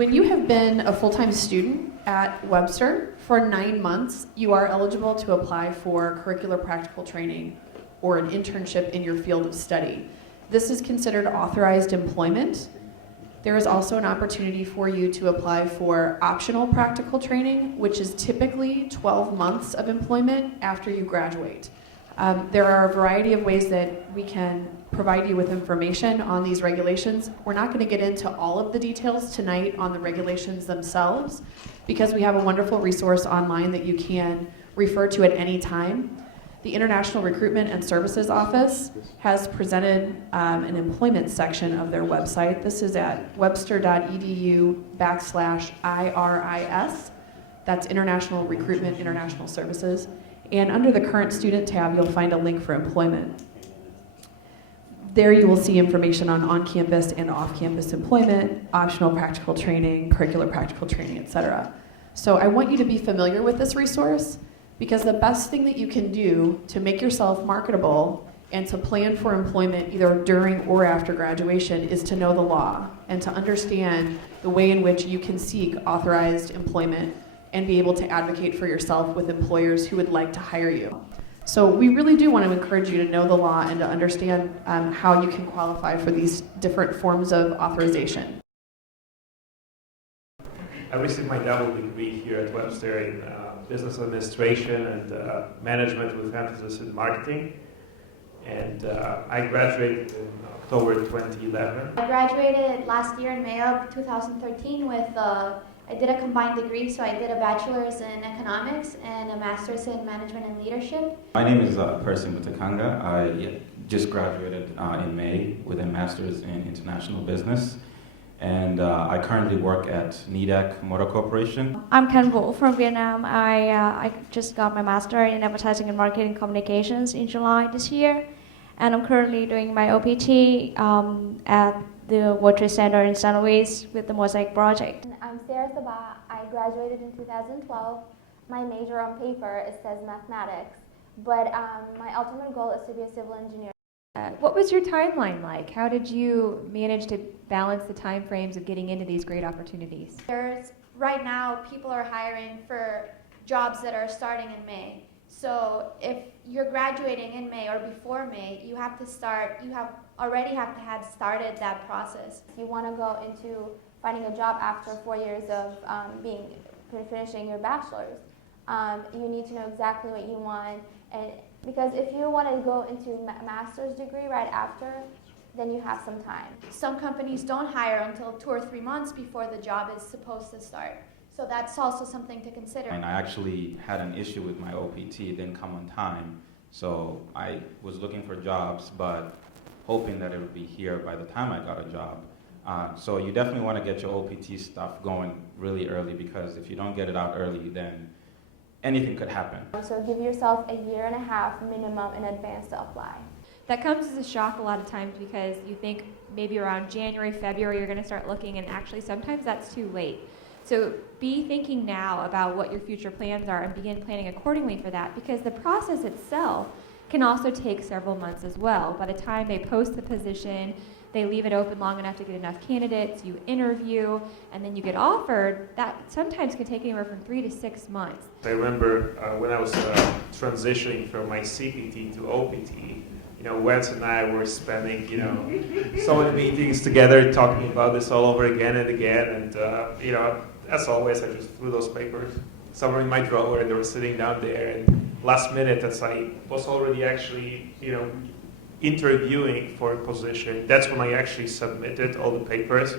When you have been a full-time student at Webster for 9 months, you are eligible to apply for curricular practical training or an internship in your field of study. This is considered authorized employment. There is also an opportunity for you to apply for optional practical training, which is typically 12 months of employment after you graduate. There are a variety of ways that we can provide you with information on these regulations. We're not going to get into all of the details tonight on the regulations themselves because we have a wonderful resource online that you can refer to at any time. The International Recruitment and Services Office has presented an employment section of their website. This is at webster.edu/IRIS. That's International Recruitment, International Services. And under the current student tab, you'll find a link for employment. There you will see information on on-campus and off-campus employment, optional practical training, curricular practical training, etc. So I want you to be familiar with this resource because the best thing that you can do to make yourself marketable and to plan for employment either during or after graduation is to know the law and to understand the way in which you can seek authorized employment and be able to advocate for yourself with employers who would like to hire you. So we really do want to encourage you to know the law and to understand how you can qualify for these different forms of authorization. I received my double degree here at Webster in business administration and management with emphasis in marketing. And I graduated in October 2011. I graduated last year in May of 2013 with I did a combined degree, so I did a bachelor's in economics and a master's in management and leadership. My name is Percy Mutakanga. I just graduated in May with a master's in international business, and I currently work at NIDAC Motor Corporation. I'm Ken Wu from Vietnam. I just got my master in advertising and marketing communications in July this year, and I'm currently doing my OPT at the World Trade Center in San Luis with the Mosaic project. I'm Sarah Sabah. I graduated in 2012. My major on paper, it says mathematics, but my ultimate goal is to be a civil engineer. What was your timeline like? How did you manage to balance the time frames of getting into these great opportunities? Right now, people are hiring for jobs that are starting in May. So if you're graduating in May or before May, you already have to have started that process. If you want to go into finding a job after 4 years of finishing your bachelor's, you need to know exactly what you want. And because if you want to go into a master's degree right after, then you have some time. Some companies don't hire until 2 or 3 months before the job is supposed to start. So that's also something to consider. And I actually had an issue with my OPT, it didn't come on time. So I was looking for jobs, but hoping that it would be here by the time I got a job. So you definitely want to get your OPT stuff going really early, because if you don't get it out early, then anything could happen. So give yourself a year and a half minimum in advance to apply. That comes as a shock a lot of times because you think maybe around January, February you're going to start looking, and actually sometimes that's too late. So be thinking now about what your future plans are and begin planning accordingly for that, because the process itself can also take several months as well. By the time they post the position, they leave it open long enough to get enough candidates, you interview, and then you get offered. That sometimes can take anywhere from 3 to 6 months. I remember when I was transitioning from my CPT to OPT, Wes and I were spending, so many meetings together talking about this all over again and again. And, as always, I just threw those papers somewhere in my drawer, and they were sitting down there. And last minute, as I was already actually, interviewing for a position, that's when I actually submitted all the papers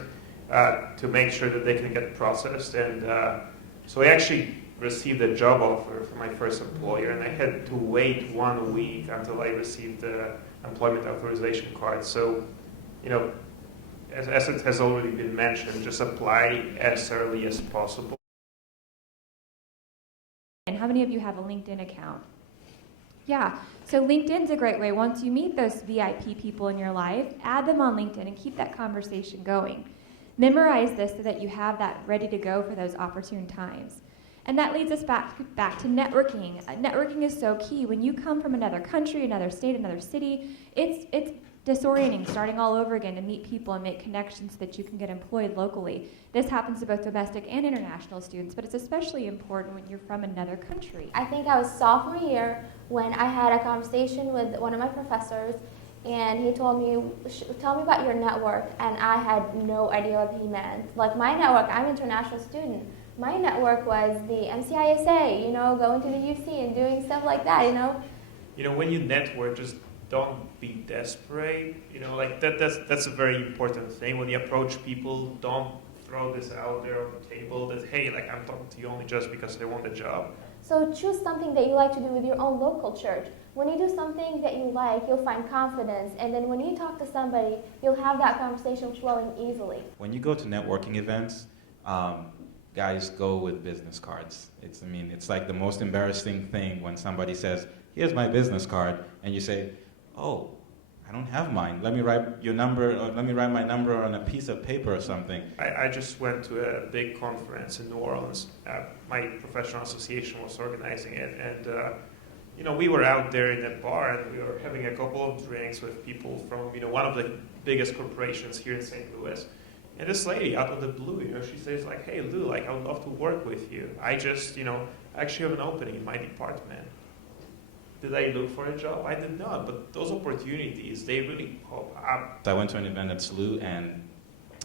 to make sure that they can get processed. And so I actually received a job offer from my first employer, and I had to wait 1 week until I received the employment authorization card. So, as it has already been mentioned, just apply as early as possible. And how many of you have a LinkedIn account? Yeah, so LinkedIn's a great way. Once you meet those VIP people in your life, add them on LinkedIn and keep that conversation going. Memorize this so that you have that ready to go for those opportune times. And that leads us back to networking. Networking is so key. When you come from another country, another state, another city, it's disorienting, starting all over again to meet people and make connections so that you can get employed locally. This happens to both domestic and international students, but it's especially important when you're from another country. I think I was sophomore year when I had a conversation with one of my professors, and he told me, tell me about your network, and I had no idea what he meant. Like my network, I'm an international student. My network was the MCISA, you know, going to the UC and doing stuff like that, you know. You know, when you network, just don't be desperate. You know, like that's a very important thing. When you approach people, don't throw this out there on the table that, hey, like I'm talking to you only just because I want a job. So choose something that you like to do with your own local church. When you do something that you like, you'll find confidence, and then when you talk to somebody, you'll have that conversation flowing easily. When you go to networking events, guys go with business cards. It's like the most embarrassing thing when somebody says, here's my business card, and you say, oh, I don't have mine. Let me write your number, or let me write my number on a piece of paper or something. I just went to a big conference in New Orleans. My professional association was organizing it, and you know, we were out there in a bar, and we were having a couple of drinks with people from, you know, one of the biggest corporations here in St. Louis. And this lady, out of the blue, you know, she says like, hey, Lou, like, I would love to work with you. I just, you know, actually have an opening in my department. Did I look for a job? I did not, but those opportunities, they really pop up. I went to an event at SLU, and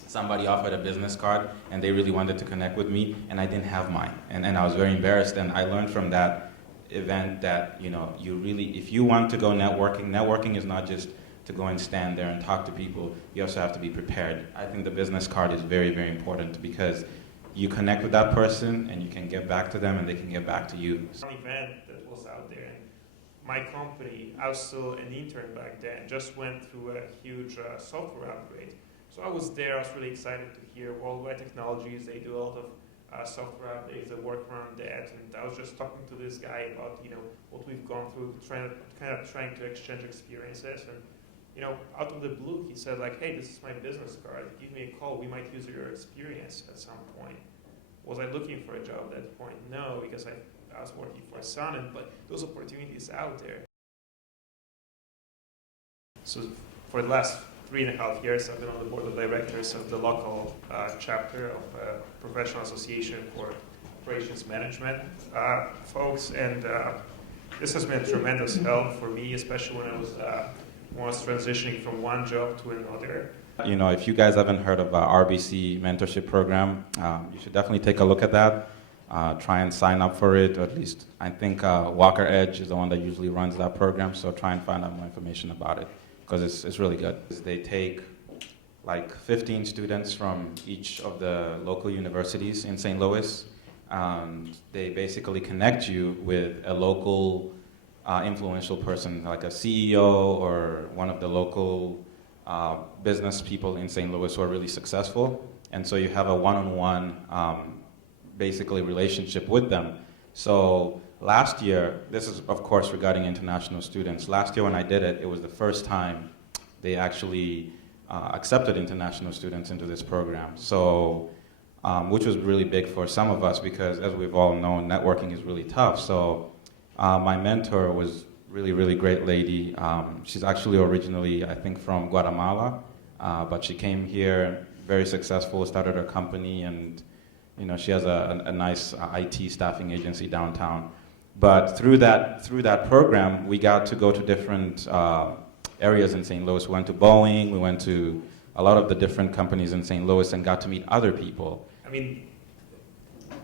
somebody offered a business card, and they really wanted to connect with me, and I didn't have mine. And I was very embarrassed, and I learned from that event that, you know, you really, if you want to go networking is not just to go and stand there and talk to people. You also have to be prepared. I think the business card is very, very important because you connect with that person and you can get back to them and they can get back to you. An event that was out there, and my company, I was still an intern back then, just went through a huge software upgrade. So I was there, I was really excited to hear Worldwide Technologies, they do a lot of software updates that work around that, and I was just talking to this guy about, you know, what we've gone through, trying to exchange experiences, and, you know, out of the blue, he said like, hey, this is my business card, give me a call, we might use your experience at some point. Was I looking for a job at that point? No, because I was working for Sun, but those opportunities out there. So for the last 3.5 years, I've been on the board of directors of the local chapter of Professional Association for Operations Management folks, and this has been a tremendous help for me, especially when I was transitioning from one job to another. You know, if you guys haven't heard of RBC mentorship program, you should definitely take a look at that. Try and sign up for it, or at least I think Walker Edge is the one that usually runs that program, so try and find out more information about it, because it's really good. They take like 15 students from each of the local universities in St. Louis. They basically connect you with a local influential person, like a CEO or one of the local business people in St. Louis who are really successful. And so you have a one-on-one basically relationship with them. So last year, this is of course regarding international students. Last year when I did it, it was the first time they actually accepted international students into this program. So, which was really big for some of us because, as we've all known, networking is really tough. So my mentor was really, really great lady. She's actually originally, I think, from Guatemala, but she came here, very successful, started her company, and you know, she has a nice IT staffing agency downtown. But through that program, we got to go to different areas in St. Louis. We went to Boeing, we went to a lot of the different companies in St. Louis and got to meet other people. I mean,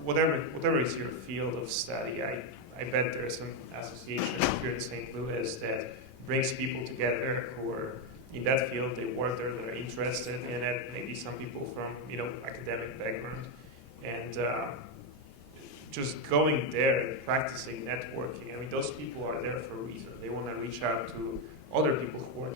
whatever is your field of study, I bet there's an association here in St. Louis that brings people together who are in that field, they work there, they're interested in it, maybe some people from, you know, academic background. And just going there and practicing networking, I mean, those people are there for a reason. They want to reach out to other people who are.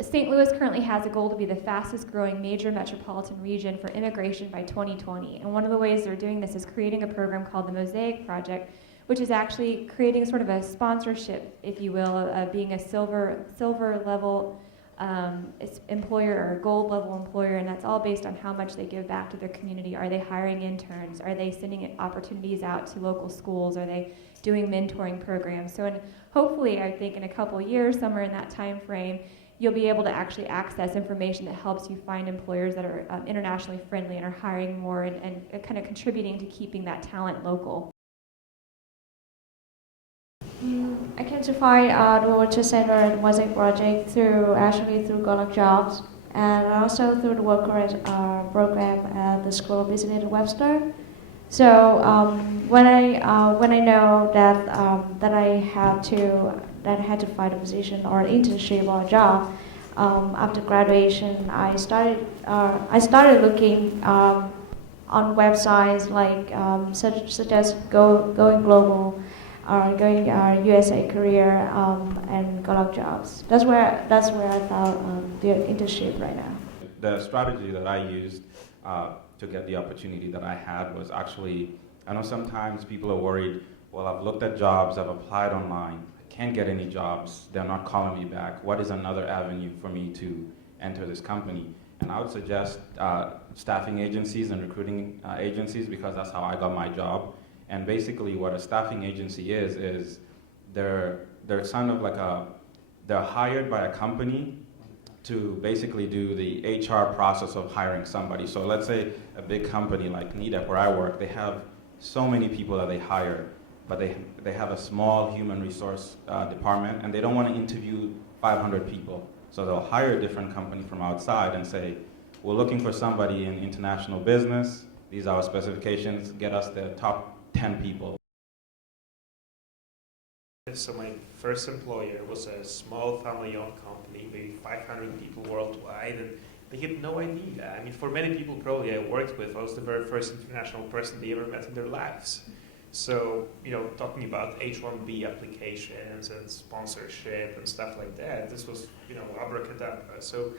St. Louis currently has a goal to be the fastest growing major metropolitan region for immigration by 2020. And one of the ways they're doing this is creating a program called the Mosaic Project, which is actually creating sort of a sponsorship, if you will, of being a silver level employer or a gold level employer, and that's all based on how much they give back to their community. Are they hiring interns? Are they sending opportunities out to local schools? Are they doing mentoring programs? So hopefully, I think in a couple years, somewhere in that time frame, you'll be able to actually access information that helps you find employers that are internationally friendly and are hiring more and kind of contributing to keeping that talent local. I came to find the Water Center and Mosaic Project through Golok Jobs, and also through the Work Current program at the School of Business at Webster. So when I know that I had to find a position or an internship or a job after graduation, I started looking on websites like such as Going Global, going USA Career, and Golok Jobs. That's where I found the internship right now. The strategy that I used to get the opportunity that I had was actually, I know sometimes people are worried, well, I've looked at jobs, I've applied online, I can't get any jobs, they're not calling me back. What is another avenue for me to enter this company? And I would suggest staffing agencies and recruiting agencies, because that's how I got my job. And basically what a staffing agency is they're kind of like they're hired by a company to basically do the HR process of hiring somebody. So let's say a big company like NEDEP, where I work, they have so many people that they hire, but they have a small human resource department, and they don't want to interview 500 people. So they'll hire a different company from outside and say, we're looking for somebody in international business, these are our specifications, get us the top 10 people. So my first employer was a small family-owned company, maybe 500 people worldwide, and they had no idea. I mean, for many people probably I worked with, I was the very first international person they ever met in their lives. So, talking about H-1B applications and sponsorship and stuff like that, this was, abracadabra. So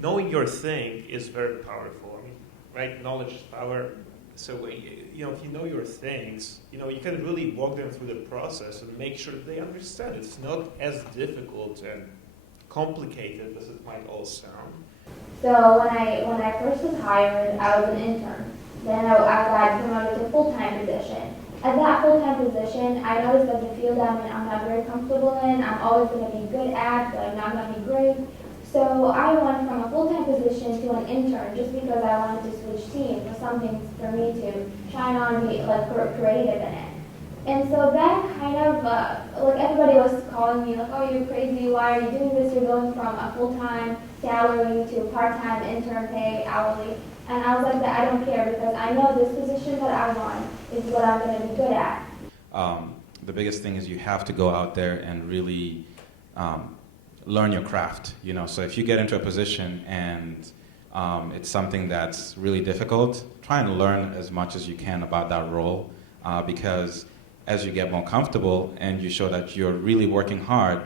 knowing your thing is very powerful. I mean, right? Knowledge is power. So, if you know your things, you can really walk them through the process and make sure that they understand. It's not as difficult and complicated as it might all sound. So when I first was hired, I was an intern. Then I got promoted to full-time position. At that full-time position, I noticed that the field I'm not very comfortable in. I'm always going to be good at, but I'm not going to be great. So I went from a full-time position to an intern just because I wanted to switch teams for something for me to shine on and be creative in it. And so that kind of, everybody was calling me like, oh, you're crazy, why are you doing this? You're going from a full-time salary to part-time intern pay hourly. And I was like, I don't care, because I know this position that I want is what I'm going to be good at. The biggest thing is you have to go out there and really learn your craft. So if you get into a position and it's something that's really difficult, try and learn as much as you can about that role, because as you get more comfortable and you show that you're really working hard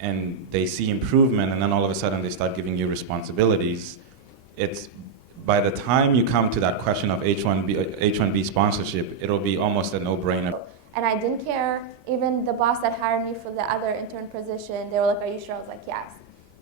and they see improvement, and then all of a sudden they start giving you responsibilities, it's by the time you come to that question of H-1B sponsorship, it'll be almost a no-brainer. And I didn't care. Even the boss that hired me for the other intern position, they were like, are you sure? I was like, yes.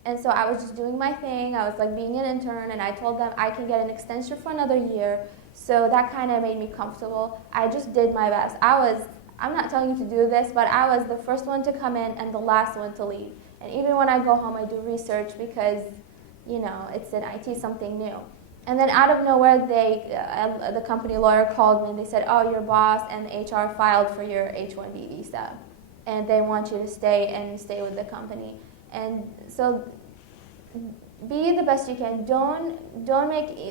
And so I was just doing my thing. I was like being an intern, and I told them I can get an extension for another year. So that kind of made me comfortable. I just did my best. I'm not telling you to do this, but I was the first one to come in and the last one to leave. And even when I go home, I do research because, it's in IT, something new. And then out of nowhere, the company lawyer called me and they said, oh, your boss and the HR filed for your H-1B visa. And they want you to stay with the company. And so be the best you can.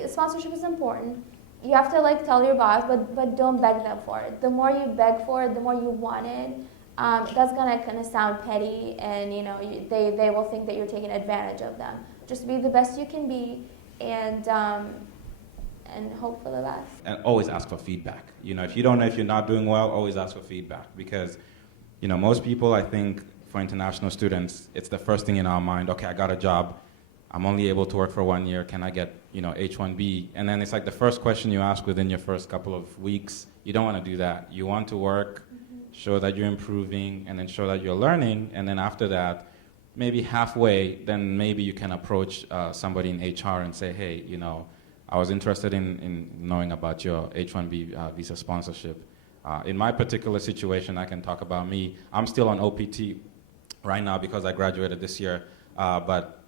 Sponsorship is important. You have to tell your boss, but don't beg them for it. The more you beg for it, the more you want it. That's gonna kind of sound petty, and they will think that you're taking advantage of them. Just be the best you can be, and hope for the best. And always ask for feedback. If you don't know if you're not doing well, always ask for feedback, because most people, I think, for international students, it's the first thing in our mind. Okay, I got a job. I'm only able to work for 1 year. Can I get H-1B? And then it's like the first question you ask within your first couple of weeks. You don't want to do that. You want to work, show that you're improving, and then show that you're learning. And then after that, maybe halfway, then maybe you can approach somebody in HR and say, hey, I was interested in knowing about your H-1B visa sponsorship. In my particular situation, I can talk about me. I'm still on OPT right now because I graduated this year. but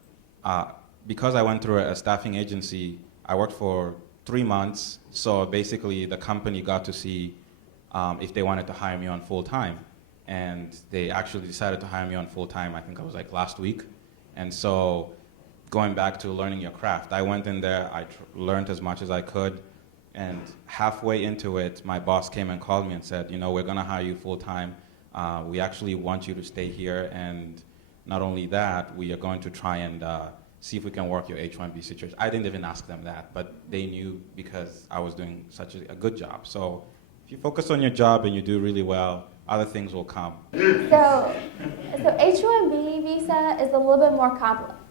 because I went through a staffing agency, I worked for 3 months. So basically, the company got to see if they wanted to hire me on full time, and they actually decided to hire me on full time. I think it was like last week, and so going back to learning your craft, I went in there. I learned as much as I could. And halfway into it, my boss came and called me and said, we're going to hire you full-time. We actually want you to stay here. And not only that, we are going to try and see if we can work your H-1B situation. I didn't even ask them that, but they knew because I was doing such a good job. So if you focus on your job and you do really well, other things will come. So H-1B visa is a little bit more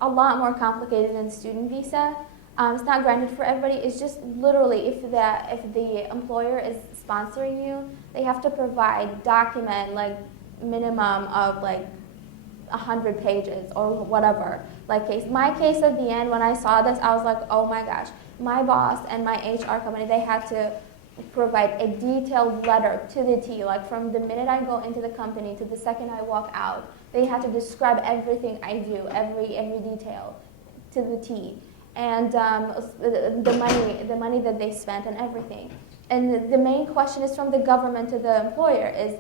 a lot more complicated than student visa. It's not granted for everybody. It's just literally if the employer is sponsoring you, they have to provide document like minimum of like 100 pages or whatever. My case at the end, when I saw this, I was like, oh my gosh. My boss and my HR company, they had to provide a detailed letter to the T, like from the minute I go into the company to the second I walk out. They had to describe everything I do, every detail to the T. And the money that they spent and everything. And the main question is from the government to the employer is,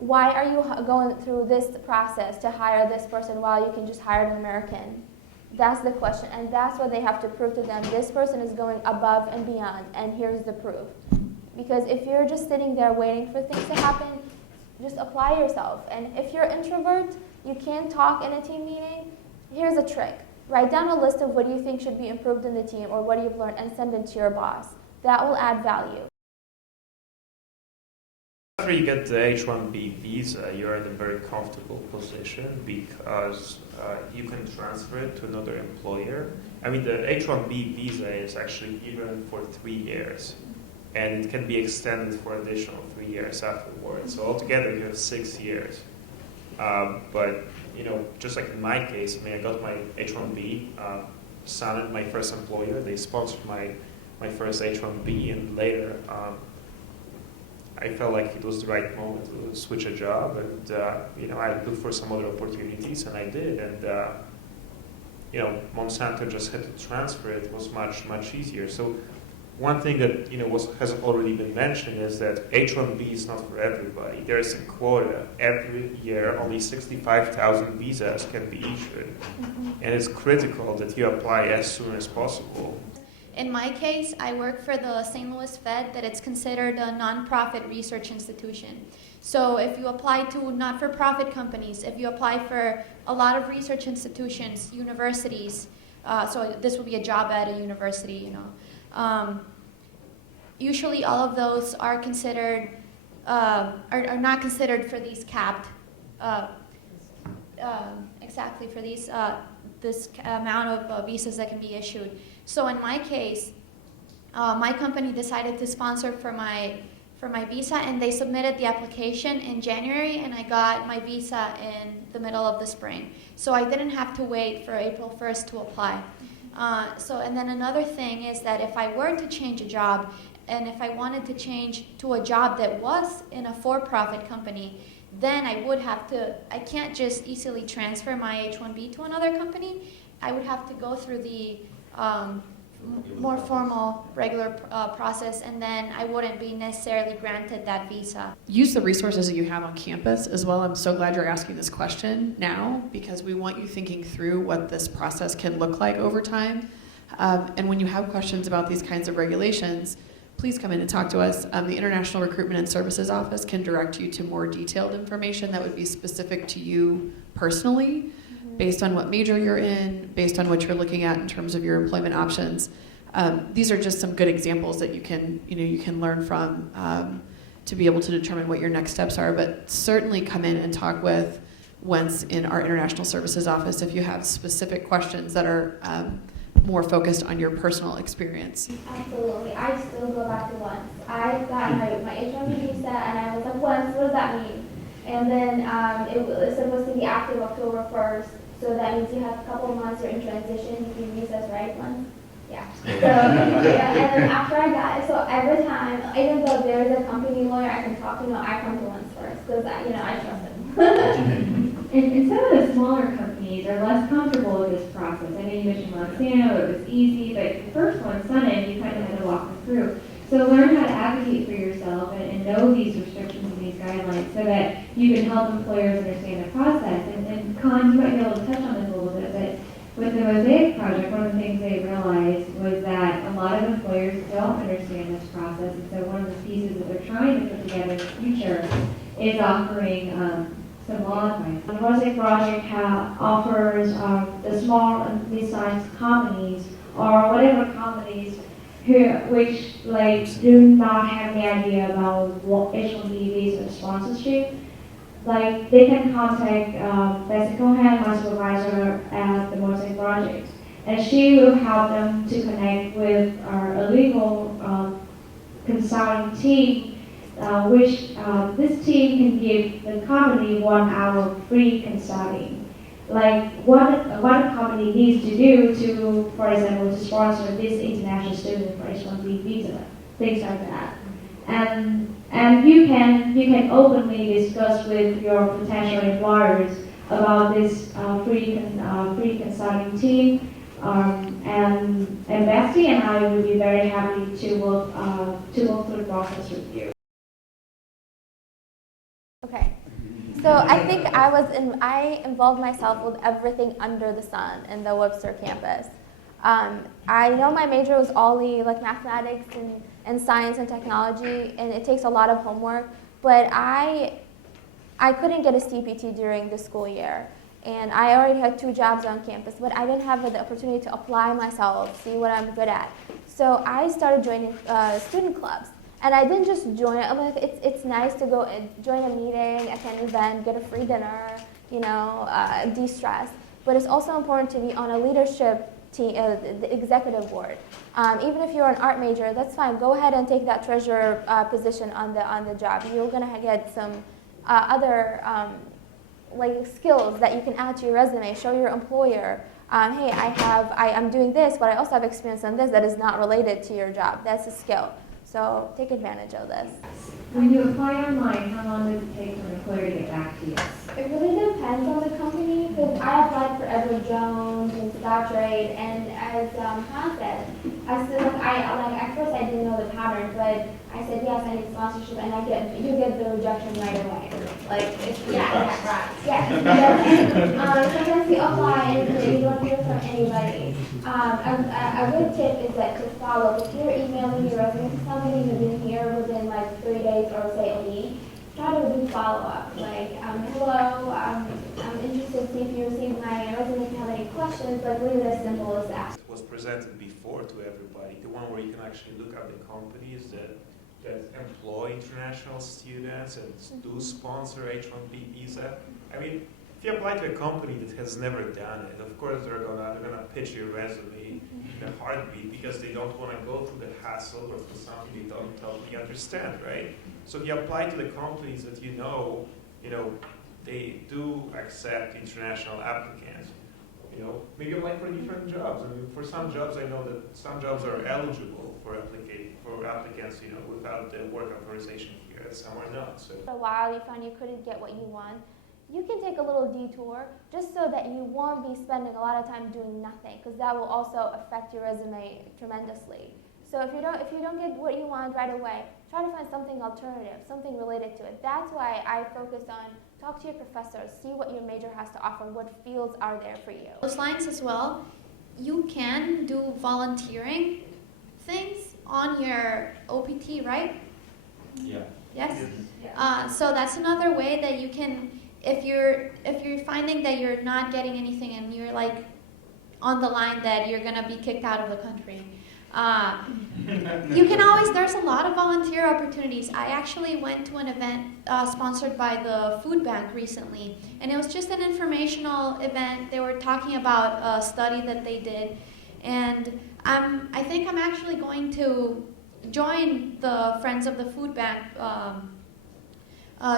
why are you going through this process to hire this person while you can just hire an American? That's the question, and that's what they have to prove to them. This person is going above and beyond, and here's the proof. Because if you're just sitting there waiting for things to happen, just apply yourself. And if you're an introvert, you can't talk in a team meeting, here's a trick. Write down a list of what you think should be improved in the team or what you've learned and send it to your boss. That will add value. After you get the H-1B visa, you're in a very comfortable position because you can transfer it to another employer. I mean, the H-1B visa is actually given for 3 years, and it can be extended for additional 3 years afterwards. So altogether, you have 6 years. But just like in my case, I got my H-1B, signed my first employer. They sponsored my first H-1B, and later I felt like it was the right moment to switch a job, and I looked for some other opportunities, and I did. And Monsanto just had to transfer it. It was much easier. So one thing that has already been mentioned is that H-1B is not for everybody. There is a quota. Every year, only 65,000 visas can be issued, and it's critical that you apply as soon as possible. In my case, I work for the St. Louis Fed, that it's considered a nonprofit research institution. So if you apply to not-for-profit companies, if you apply for a lot of research institutions, universities, so this will be a job at a university, usually all of those are considered, are not considered for these capped, exactly for these, this amount of visas that can be issued. So in my case, my company decided to sponsor for my visa, and they submitted the application in January, and I got my visa in the middle of the spring. So I didn't have to wait for April 1st to apply. And then another thing is that if I were to change a job, and if I wanted to change to a job that was in a for-profit company, then I can't just easily transfer my H-1B to another company. I would have to go through the more formal, regular process, and then I wouldn't be necessarily granted that visa. Use the resources that you have on campus as well. I'm so glad you're asking this question now, because we want you thinking through what this process can look like over time. And when you have questions about these kinds of regulations, please come in and talk to us. The International Recruitment and Services Office can direct you to more detailed information that would be specific to you personally, based on what major you're in, based on what you're looking at in terms of your employment options. These are just some good examples that you can learn from to be able to determine what your next steps are. But certainly come in and talk with Wentz in our International Services Office if you have specific questions that are more focused on your personal experience. Absolutely. I still go back to Wentz. I got my H-1B visa, and I was like, Wentz, what does that mean? And then it was supposed to be active October 1st. So that means you have a couple of months, you're in transition between visas, right? Yeah. So, and then after I got it, so every time, even though there's a company lawyer I can talk to, I come to Wentz first, because I trust him. And some of the smaller companies, companies are less comfortable with this process. I know you mentioned Montana, it was easy, but the first one, Sun, you kind of had to walk them through. So learn how to advocate for yourself and know these restrictions and these guidelines so that you can help employers understand the process. And Con, you might be able to touch on this a little bit, but with the Mosaic Project, one of the things they realized was that a lot of employers don't understand this process, and so one of the pieces that they're trying to put together in the future is offering some law advice. The Mosaic Project offers the small and mid-sized companies or whatever companies which like do not have the idea about what H-1B visa sponsorship. Like they can contact Betsy Cohen, my supervisor at the Mosaic Project, and she will help them to connect with our legal consulting team, which this team can give the company 1 hour free consulting. Like what a company needs to do to, for example, to sponsor this international student for H-1B visa, things like that. And you can openly discuss with your potential employers about this free consulting team. And Betsy and I would be very happy to work through the process with you. Okay. So I think I involved myself with everything under the sun in the Webster campus. I know my major was all like mathematics and science and technology, and it takes a lot of homework, but I couldn't get a CPT during the school year. And I already had 2 jobs on campus, but I didn't have the opportunity to apply myself, see what I'm good at. So I started joining student clubs. And I didn't just join it. Like it's nice to go and join a meeting, attend an event, get a free dinner, de-stress. But it's also important to be on a leadership team, the executive board. Even if you're an art major, that's fine. Go ahead and take that treasurer position on the job. You're gonna get some other like skills that you can add to your resume. Show your employer, hey, I'm doing this, but I also have experience on this that is not related to your job. That's a skill. So take advantage of this. When you apply online, how long does it take for an employer to get back to you? It really depends on the company, because I applied for Edward Jones and Scottrade, and as Han said, at first I didn't know the pattern, but I said yes, I need sponsorship, and you get the rejection right away. Sometimes you apply and you don't hear from anybody. A good tip is that to follow. If you're emailing your resume to somebody who didn't hear within 3 days or say a week, try to do follow-up. Hello, I'm interested to see if you received my resume, if you have any questions, leave it as simple as that. It was presented before to everybody, the one where you can actually look at the companies that employ international students and do sponsor H-1B visa. I mean, if you apply to a company that has never done it, of course they're gonna pitch your resume in a heartbeat because they don't want to go through the hassle or for something they don't totally understand, right? So if you apply to the companies that you know they do accept international applicants. Maybe apply for different jobs. I mean, for some jobs, I know that some jobs are eligible for applicants, without the work authorization here, and some are not. So For a while, you found you couldn't get what you want. You can take a little detour just so that you won't be spending a lot of time doing nothing, because that will also affect your resume tremendously. So if you don't get what you want right away, try to find something alternative, something related to it. That's why I focus on talk to your professors, see what your major has to offer, what fields are there for you. Those lines as well, you can do volunteering things on your OPT, right? Yeah. Yes? So that's another way that you can, if you're finding that you're not getting anything and you're on the line that you're gonna be kicked out of the country, you can always, there's a lot of volunteer opportunities. I actually went to an event sponsored by the food bank recently, and it was just an informational event. They were talking about a study that they did, and I think I'm actually going to join the Friends of the Food Bank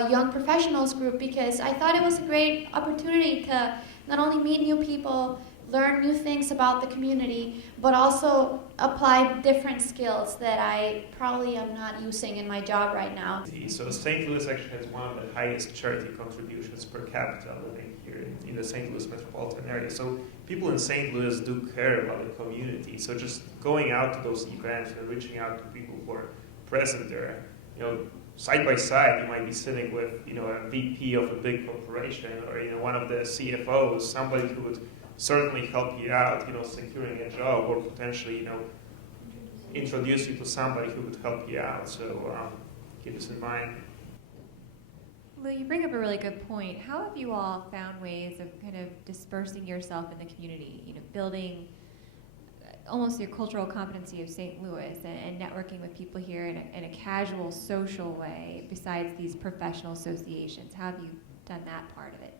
young professionals group, because I thought it was a great opportunity to not only meet new people, learn new things about the community, but also apply different skills that I probably am not using in my job right now. So St. Louis actually has one of the highest charity contributions per capita living here in the St. Louis metropolitan area. So people in St. Louis do care about the community. So just going out to those events and reaching out to people who are present there, side by side, you might be sitting with, a VP of a big corporation, or, one of the CFOs, somebody who would certainly help you out, securing a job, or potentially, introduce you to somebody who would help you out. So keep this in mind. Lou, you bring up a really good point. How have you all found ways of kind of dispersing yourself in the community, building almost your cultural competency of St. Louis and networking with people here in a casual, social way besides these professional associations? How have you done that part of it?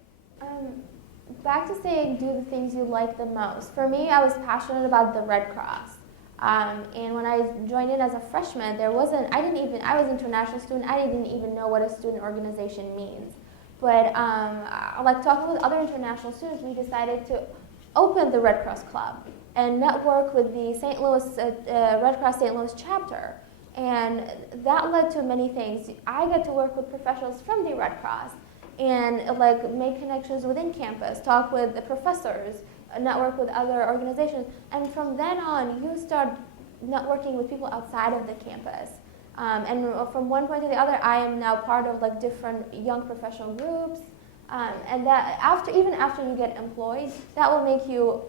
Back to saying do the things you like the most. For me, I was passionate about the Red Cross. And when I joined in as a freshman, I was an international student, I didn't even know what a student organization means. But like talking with other international students, we decided to open the Red Cross Club and network with the St. Louis, Red Cross St. Louis chapter. And that led to many things. I got to work with professionals from the Red Cross and make connections within campus, talk with the professors, network with other organizations. And from then on, you start networking with people outside of the campus. And from one point to the other, I am now part of different young professional groups. And that even after you get employed, that will make you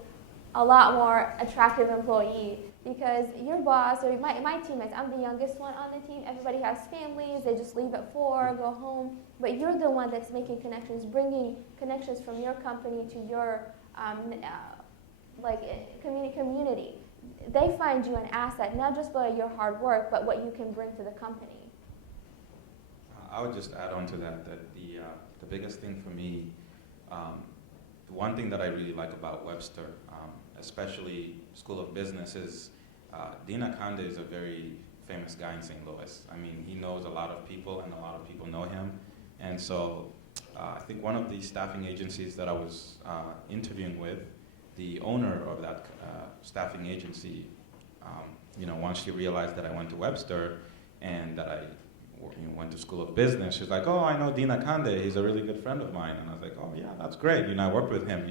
a lot more attractive employee, because your boss or my teammates, I'm the youngest one on the team, everybody has families, they just leave at 4, go home, but you're the one that's making connections, bringing connections from your company to your community. They find you an asset, not just by your hard work, but what you can bring to the company. I would just add on to that the biggest thing for me, the one thing that I really like about Webster, especially School of Business, is Dean Akande is a very famous guy in St. Louis. I mean, he knows a lot of people, and a lot of people know him. And so I think one of the staffing agencies that I was interviewing with, the owner of that staffing agency, once she realized that I went to Webster and that I went to School of Business, she's like, oh, I know Dean Akande, he's a really good friend of mine. And I was like, oh yeah, that's great. I worked with him,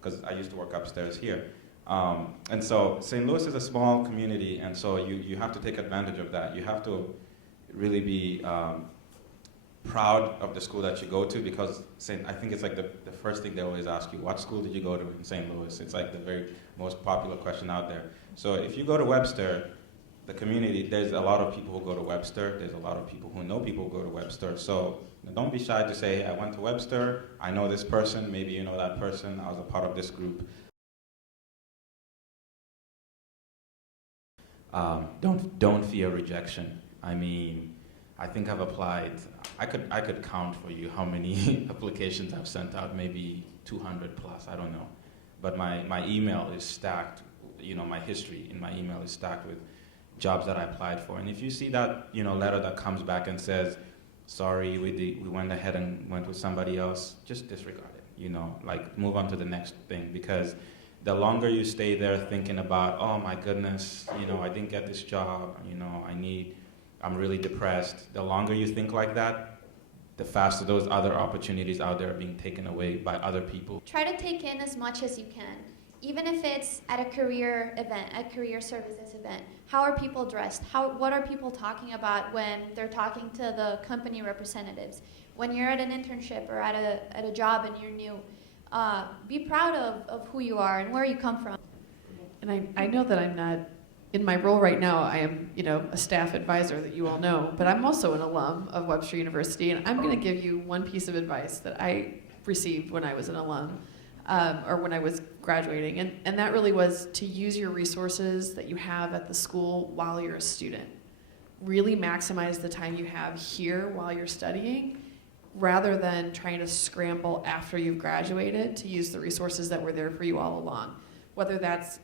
because I used to work upstairs here. And so St. Louis is a small community, and so you have to take advantage of that. You have to really be proud of the school that you go to, because I think it's the first thing they always ask you, what school did you go to in St. Louis? It's the very most popular question out there. So if you go to Webster, the community, there's a lot of people who go to Webster, there's a lot of people who know people who go to Webster, so don't be shy to say, hey, I went to Webster, I know this person, maybe you know that person, I was a part of this group. Don't fear rejection. I mean, I think I've applied, I could count for you how many applications I've sent out, maybe 200 plus, I don't know. But my email is stacked, my history in my email is stacked with jobs that I applied for. And if you see that, letter that comes back and says, sorry, we went ahead and went with somebody else, just disregard it, move on to the next thing, because the longer you stay there thinking about, oh my goodness, I didn't get this job, I'm really depressed. The longer you think like that, the faster those other opportunities out there are being taken away by other people. Try to take in as much as you can, even if it's at a career event, a career services event. How are people dressed? What are people talking about when they're talking to the company representatives? When you're at an internship or at a job and you're new, be proud of who you are and where you come from. And I know that I'm not, in my role right now, I am, a staff advisor that you all know, but I'm also an alum of Webster University, and I'm going to give you one piece of advice that I received when I was an alum, or when I was graduating, and that really was to use your resources that you have at the school while you're a student. Really maximize the time you have here while you're studying, rather than trying to scramble after you've graduated to use the resources that were there for you all along. Whether that's,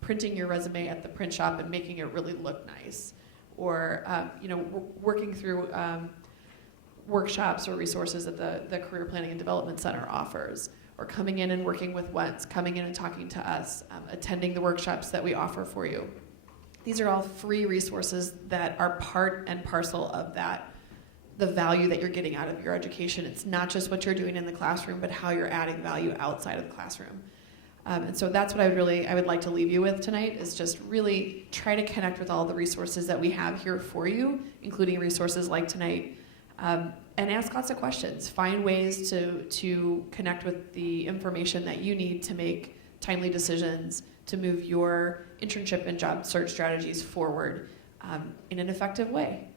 printing your resume at the print shop and making it really look nice, or, working through workshops or resources that the Career Planning and Development Center offers, or coming in and working with WENTS, coming in and talking to us, attending the workshops that we offer for you. These are all free resources that are part and parcel of that the value that you're getting out of your education. It's not just what you're doing in the classroom, but how you're adding value outside of the classroom. And so that's what I would like to leave you with tonight, is just really try to connect with all the resources that we have here for you, including resources like tonight, and ask lots of questions. Find ways to connect with the information that you need to make timely decisions to move your internship and job search strategies forward in an effective way.